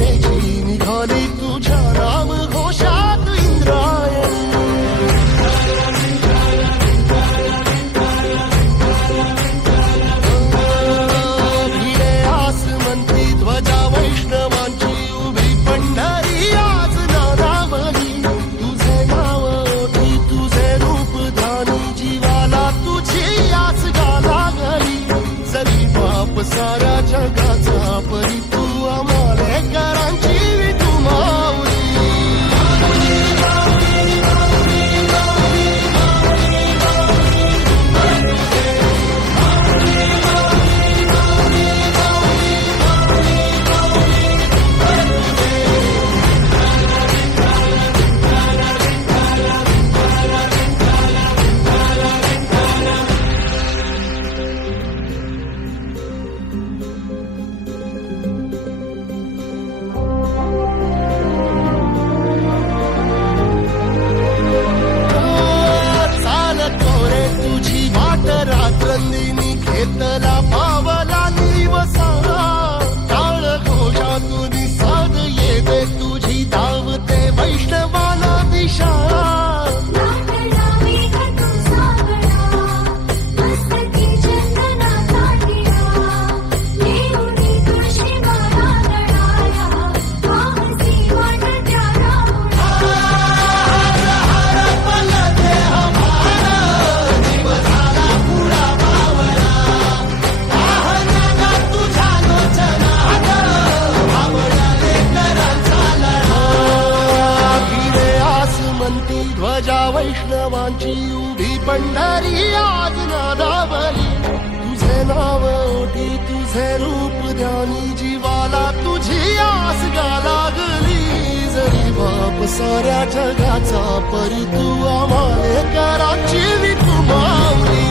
सेनेची निघाली तुझ्या राम घोषात इंद्रायणी. भिडे आसमंती ध्वजा वैष्णवांची उभी पंढरी आज नानावली. तुझे नाव ओठी तुझे रूप ध्यानी जीवाला तुझी आस गाला गली. जरी बाप साऱ्या जगाचा परी तू आमालेकरांची विठू माऊली. रात्रंदिनी घेतला पावला निवसा. टाळ घोषातून साध येते तुझी धावते वैष्णवाला दिशा. ध्वजा वैष्णवांची उभी पंढरी आज नादावली. तुझे नाव ओठी तुझे रूप ध्यानी जीवाला तुझी आस गा लागली. जरी बाप साऱ्या जगाचा परी तू आमालेकरांची विठू माऊली.